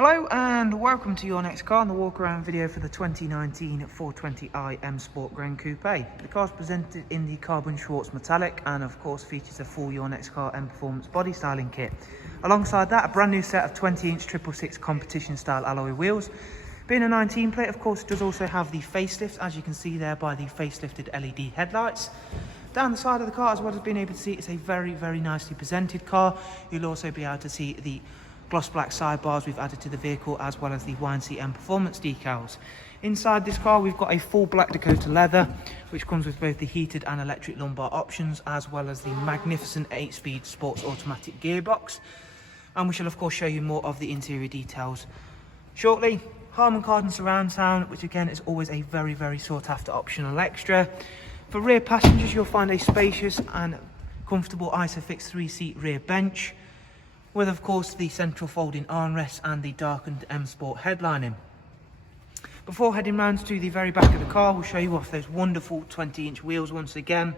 Hello and welcome to your next car and the walk around video for the 2019 420i M Sport GRAN COUPE. The car is presented in the carbon Schwartz metallic and of course features a full your next car Mperformance body styling kit. Alongside that, a brand new set of 20-inch 666 competition style alloy wheels. Being a 19 plate, of course, it does also have the facelift, as you can see there by the facelifted LED headlights. Down the side of the car, as well as being able to see, it's a very nicely presented car. You'll also be able to see the gloss black sidebars we've added to the vehicle, as well as the YNC Mperformance decals. Inside this car, we've got a full black Dakota leather, which comes with both the heated and electric lumbar options, as well as the magnificent 8-speed sports automatic gearbox. And we shall of course show you more of the interior details shortly. Harman Kardon surround sound, which again is always a very sought after optional extra. For rear passengers, you'll find a spacious and comfortable ISOFIX 3-seat rear bench, with of course the central folding armrest and the darkened M Sport headlining. Before heading round to the very back of the car, we'll show you off those wonderful 20-inch wheels once again.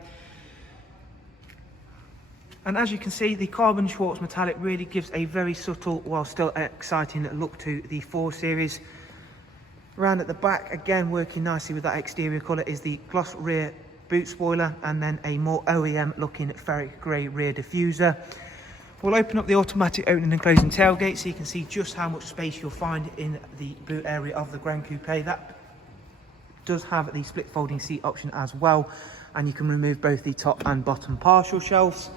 And as you can see, the carbon Schwartz metallic really gives a very subtle while still exciting look to the 4 Series. Round at the back, again working nicely with that exterior colour, is the gloss rear boot spoiler and then a more OEM looking ferric grey rear diffuser. We'll open up the automatic opening and closing tailgate so you can see just how much space you'll find in the boot area of the GRAN COUPE. That does have the split folding seat option as well, and you can remove both the top and bottom partial shelves.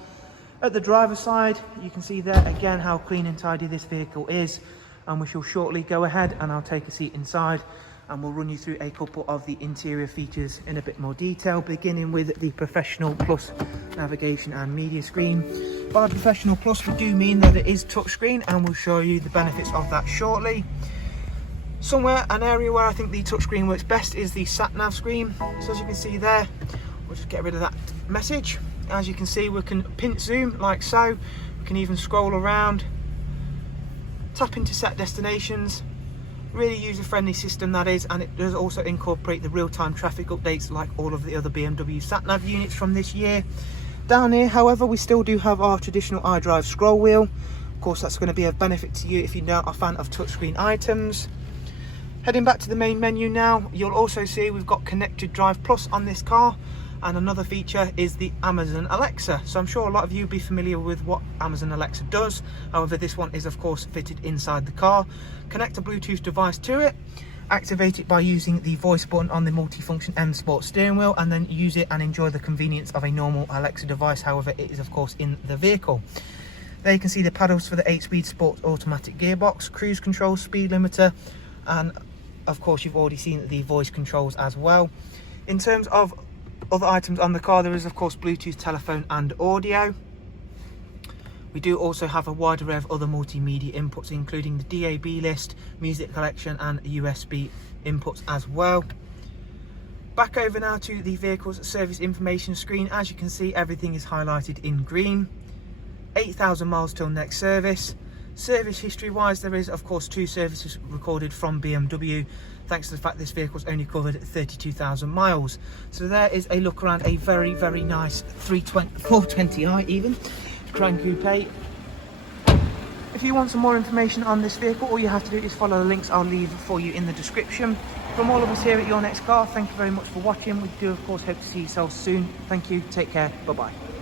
At the driver's side, you can see there again how clean and tidy this vehicle is, and we shall shortly go ahead and I'll take a seat inside and we'll run you through a couple of the interior features in a bit more detail, beginning with the Professional Plus navigation and media screen. By Professional Plus, we do mean that it is touchscreen, and we'll show you the benefits of that shortly. An area where I think the touchscreen works best is the sat-nav screen. So as you can see there, we'll just get rid of that message. As you can see, we can pinch zoom like so. We can even scroll around, tap into set destinations. Really user-friendly system that is, and it does also incorporate the real-time traffic updates like all of the other BMW sat-nav units from this year. Down here, however, we still do have our traditional iDrive scroll wheel. Of course, that's going to be a benefit to you if you're not a fan of touchscreen items. Heading back to the main menu now, you'll also see we've got Connected Drive Plus on this car, and another feature is the Amazon Alexa. So I'm sure a lot of you will be familiar with what Amazon Alexa does. However, this one is of course fitted inside the car. Connect a Bluetooth device to it, activate it by using the voice button on the multifunction M Sport steering wheel, and then use it and enjoy the convenience of a normal Alexa device. However, it is of course in the vehicle. There you can see the paddles for the 8-speed sports automatic gearbox, cruise control, speed limiter, and of course you've already seen the voice controls as well. In terms of other items on the car, there is of course Bluetooth, telephone and audio. We do also have a wide array of other multimedia inputs, including the DAB list, music collection and USB inputs as well. Back over now to the vehicle's service information screen. As you can see, everything is highlighted in green. 8,000 miles till next service. Service history wise, there is of course 2 services recorded from BMW, thanks to the fact this vehicle's only covered 32,000 miles. So there is a look around a very nice 420i even GRAN COUPE. If you want some more information on this vehicle, all you have to do is follow the links I'll leave for you in the description. From all of us here at Your Next Car, thank you very much for watching. We do of course hope to see yourselves soon. Thank you, take care, bye bye.